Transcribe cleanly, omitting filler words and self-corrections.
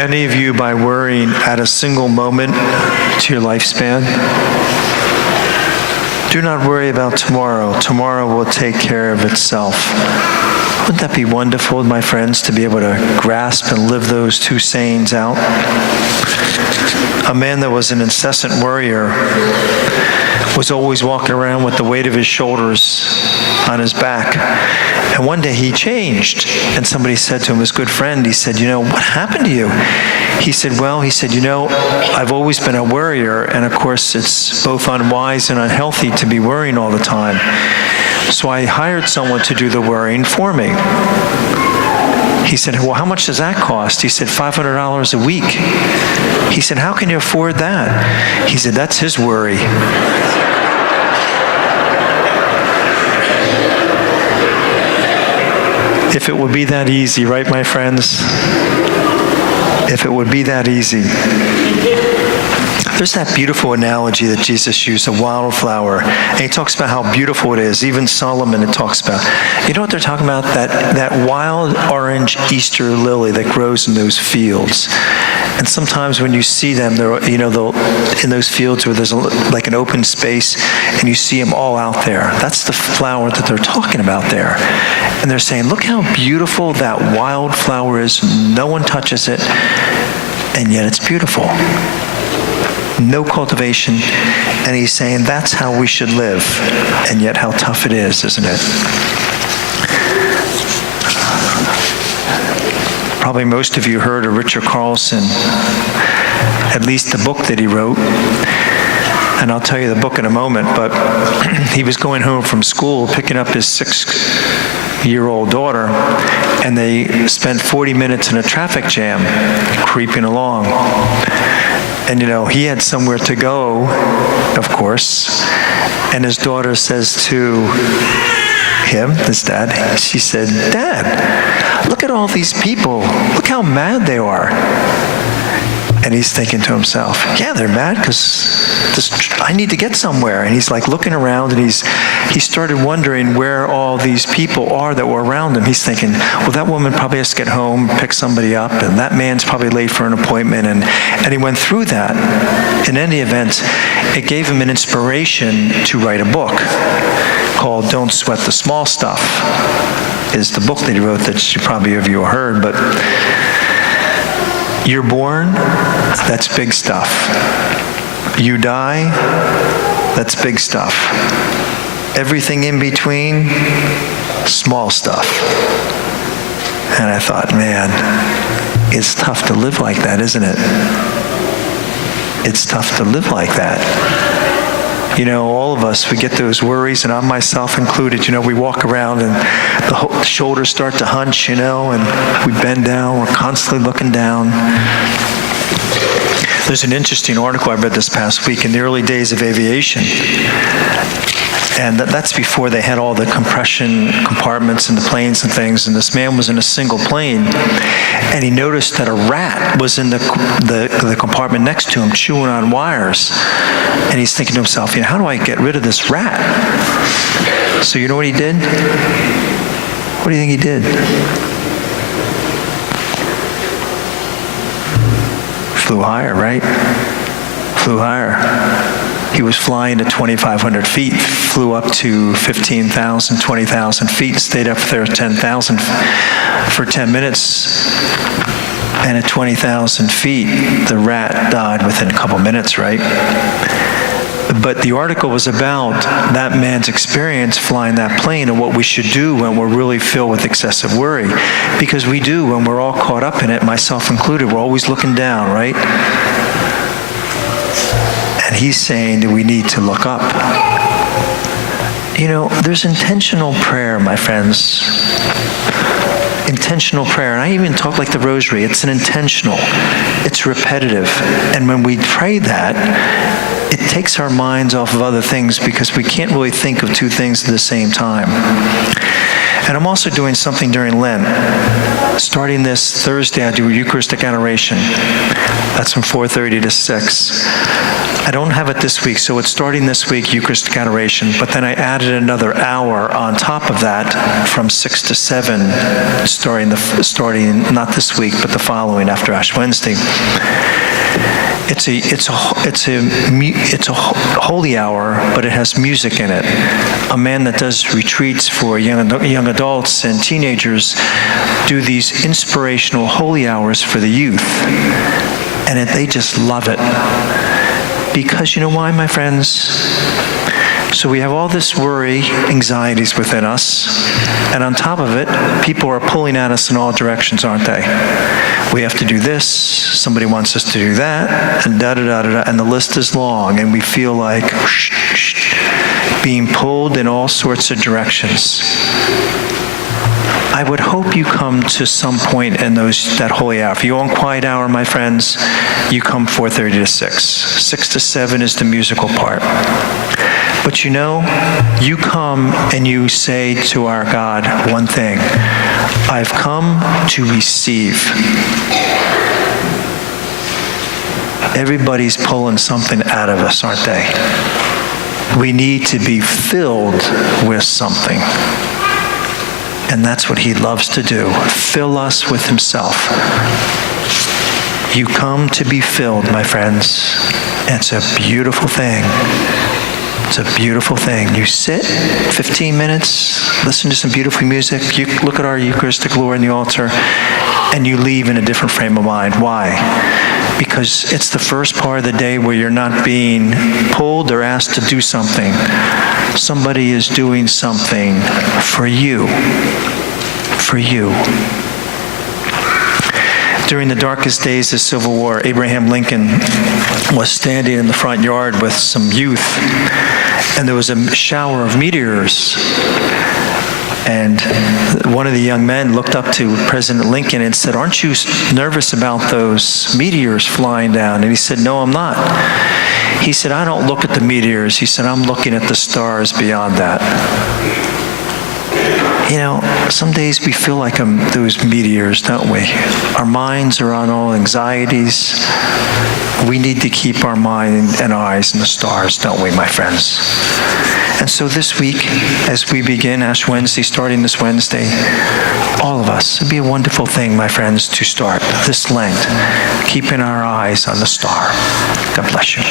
any of you, by worrying, add a single moment to your lifespan? Do not worry about tomorrow. Tomorrow will take care of itself. Wouldn't that be wonderful, my friends, to be able to grasp and live those two sayings out? A man that was an incessant worrier was always walking around with the weight of his shoulders on his back. And one day he changed, and somebody said to him, his good friend, he said, what happened to you? He said, I've always been a worrier, and of course it's both unwise and unhealthy to be worrying all the time. So I hired someone to do the worrying for me. He said, well, how much does that cost? He said, $500 a week. He said, how can you afford that? He said, that's his worry. If it would be that easy, right, my friends? If it would be that easy. There's that beautiful analogy that Jesus used, a wildflower. And he talks about how beautiful it is. Even Solomon, it talks about. You know what they're talking about? That wild orange Easter lily that grows in those fields. And sometimes when you see them, they'll in those fields where there's like an open space, and you see them all out there. That's the flower that they're talking about there. And they're saying, look how beautiful that wildflower is. No one touches it, and yet it's beautiful. No cultivation. And he's saying that's how we should live, and yet how tough it is, isn't it? Probably most of you heard of Richard Carlson, at least the book that he wrote. And I'll tell you the book in a moment, but he was going home from school, picking up his 6-year-old daughter, and they spent 40 minutes in a traffic jam, creeping along. And he had somewhere to go, of course, and his daughter says to him, his dad, she said, Dad, look at all these people. Look how mad they are. And he's thinking to himself, yeah, they're mad because I need to get somewhere. And he's like looking around, and he started wondering where all these people are that were around him. He's thinking, well, that woman probably has to get home, pick somebody up, and that man's probably late for an appointment. And he went through that. In any event, it gave him an inspiration to write a book called Don't Sweat the Small Stuff, is the book that he wrote that you probably of you heard. But you're born, that's big stuff. You die, that's big stuff. Everything in between, small stuff. And I thought, man, it's tough to live like that, isn't it? It's tough to live like that. All of us, we get those worries, and I myself included. We walk around and the shoulders start to hunch, and we bend down. We're constantly looking down. There's an interesting article I read this past week in the early days of aviation. And that's before they had all the compression compartments in the planes and things. And this man was in a single plane, and he noticed that a rat was in the compartment next to him chewing on wires. And he's thinking to himself, how do I get rid of this rat? So you know what he did? What do you think he did? Flew higher, right? Flew higher. He was flying at 2,500 feet, flew up to 15,000, 20,000 feet, stayed up there at 10,000 for 10 minutes. And at 20,000 feet, the rat died within a couple minutes, right? But the article was about that man's experience flying that plane and what we should do when we're really filled with excessive worry. Because we do, when we're all caught up in it, myself included, we're always looking down, right? And he's saying that we need to look up. There's intentional prayer, my friends. Intentional prayer. And I even talk like the rosary. It's an intentional. It's repetitive. And when we pray that, it takes our minds off of other things, because we can't really think of two things at the same time. And I'm also doing something during Lent. Starting this Thursday, I do Eucharistic adoration. That's from 4:30 to 6. I don't have it this week, so it's starting this week, Eucharistic Adoration, but then I added another hour on top of that from 6 to 7, starting not this week, but the following after Ash Wednesday. It's a holy hour, but it has music in it. A man that does retreats for young adults and teenagers do these inspirational holy hours for the youth, and they just love it. Because you know why, my friends? So we have all this worry, anxieties within us, and on top of it, people are pulling at us in all directions, aren't they? We have to do this, somebody wants us to do that, and da-da-da-da-da, and the list is long, and we feel like being pulled in all sorts of directions. I would hope you come to some point in that holy hour. If you go on quiet hour, my friends, you come 4:30 to 6. 6 to 7 is the musical part. But you know, you come and you say to our God one thing: I've come to receive. Everybody's pulling something out of us, aren't they? We need to be filled with something. And that's what he loves to do, fill us with himself. You come to be filled, my friends. It's a beautiful thing. It's a beautiful thing. You sit 15 minutes, listen to some beautiful music, you look at our Eucharistic Lord in the altar, and you leave in a different frame of mind. Why? Because it's the first part of the day where you're not being pulled or asked to do something. Somebody is doing something for you. For you. During the darkest days of the Civil War, Abraham Lincoln was standing in the front yard with some youth, and there was a shower of meteors. And one of the young men looked up to President Lincoln and said, "Aren't you nervous about those meteors flying down?" And he said, "No, I'm not." He said, "I don't look at the meteors." He said, "I'm looking at the stars beyond that." You know, some days we feel like those meteors, don't we? Our minds are on all anxieties. We need to keep our mind and eyes on the stars, don't we, my friends? And so this week, as we begin Ash Wednesday, starting this Wednesday, all of us, it'd be a wonderful thing, my friends, to start this Lent, keeping our eyes on the star. God bless you.